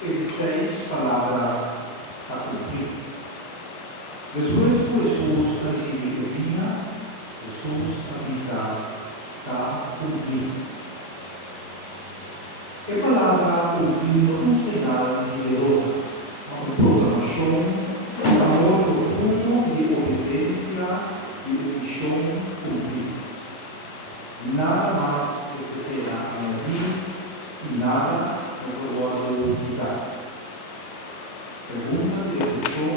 El 6, palabra a cumplir. Después que Jesús recibe vida, Jesús avisa a cumplir. La palabra cumplir no será liberadora, una proclamación de amor profundo y de obediencia y de misión cumplir. Nada más que se pueda añadir y nada que puedo quitar. Pregunta de reflexión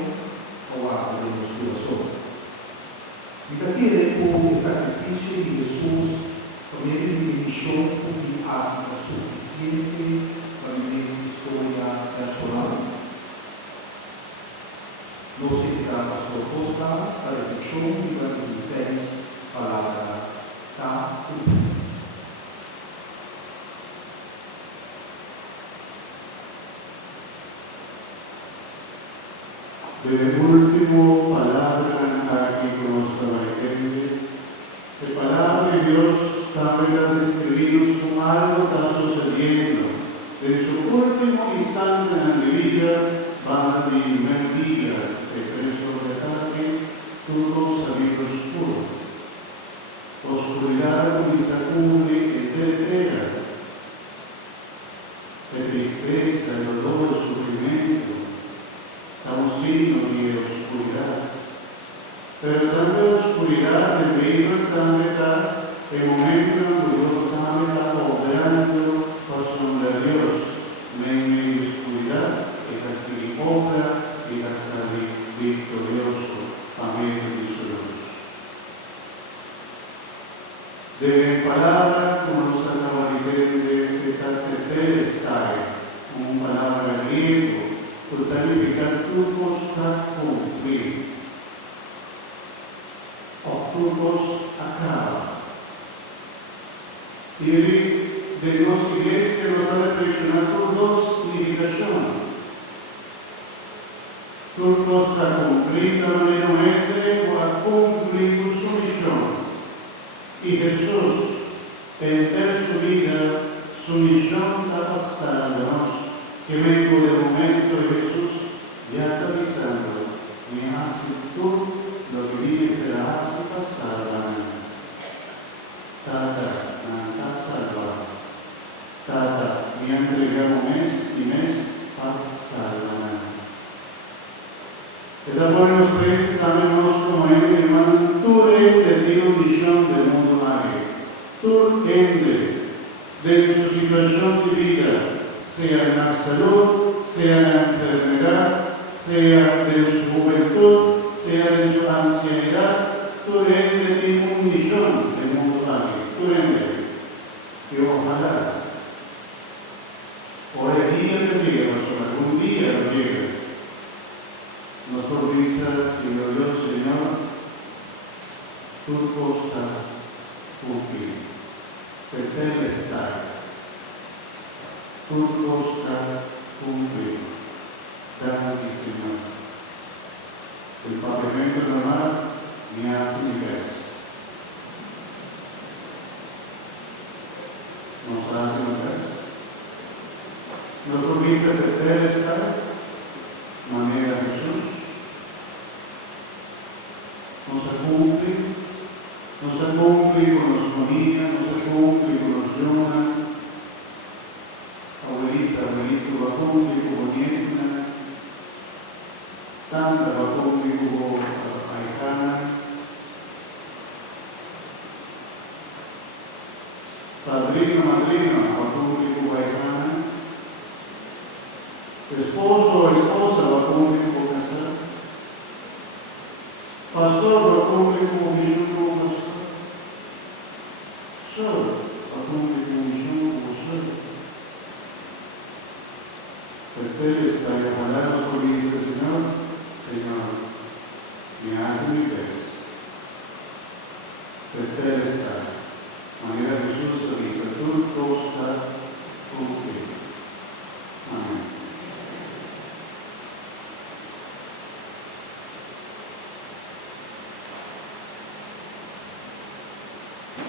o acto de nuestro corazón. Y también por el sacrificio de Jesús, por medio de la misión cumplida suficiente para nuestra historia personal. Nos invita Pastor Costa a la reflexión de la 26 palabra da cumplir. De último, palabra aquí con nuestra gente. La palabra de Dios también a describirnos como algo está sucediendo. En su último instante en la vida, van a vivir un día de preso de ataque, todo salido oscuro. Oscuridad que se cubre entera. De tristeza, de dolor, de sufrimiento. Estamos signo de oscuridad. Pero también oscuridad de vivir también está el momento en que Dios también está obrando por sombra de Dios. En medio de oscuridad, que está sin obra y está salir victorioso a medio de su luz. De palabra, como nos acaba de decir, de tetelestai, una palabra griego, por significar turcos a cumplir. Of turcos acaba. Y de nuestra iglesia nos ha reflexionado dos significaciones. Turcos a cumplir también o a cumplir su misión. Y Jesús, en su vida, su misión está pasándonos. Que vengo del momento de Jesús, ya está avisando, me haces tú lo que vives de la hace pasada. Tata, nanta salva. Tata, me ha entregado mes y mes pasada. E da poi nos pensi también nos como en hermano, tú de ti misión del mundo mare. Tú de su situación de vida, sea en la salud, sea en la enfermedad, sea de su juventud, sea de su ancianidad, tú eres de ti un millón de mundo aquí, tú eres. Y ojalá, por el día que llegue, algún día lo llegue, nos provisa, Señor Dios, Señor, tu costa cumplir, tetelestai. Tu costa cumplir. Dame, Señor. El pavimento normal me hace mi vez. Nos hace mi vez. Nos provisa tetelestai, manera Jesús. Nos cumple con los familia, nos cumple con los Jonah. Abuelito, Bacumbi, como Nietna, tanta Bacumbi como Aijana, padrino, madrina, Bacumbi como Aijana, esposo o esposa, Bacumbi como casar, pastor, Bacumbi como misión como pastor, solo, Bacumbi como misión como solo. Tetelestai, ojalá nos provisa, Señor, me hace mi vez. Tetelestai, manera Jesús te dice, tu costa